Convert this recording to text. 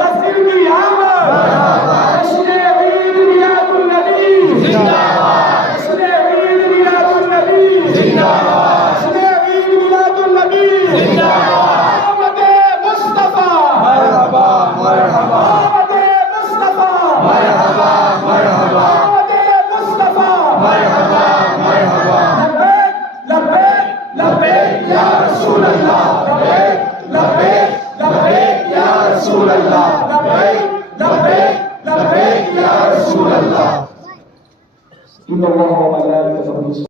तस्वीर की आमद, जश्न ईद मिलादुन नबी जिंदाबाद, जश्न ईद मिलादुन नबी जिंदाबाद, जश्न ईद मिलादुन नबी जिंदाबाद, आमदे मुस्तफा मरहबा मरहबा, आमदे मुस्तफा मरहबा मरहबा, आमदे मुस्तफा मरहबा मरहबा, लब्बैक लब्बैक या रसूल अल्लाह, लब्बैक लब्बैक लब्बैक या रसूल अल्लाह, लब्बैक लब्बैक लब्बैक या रसूल अल्लाह।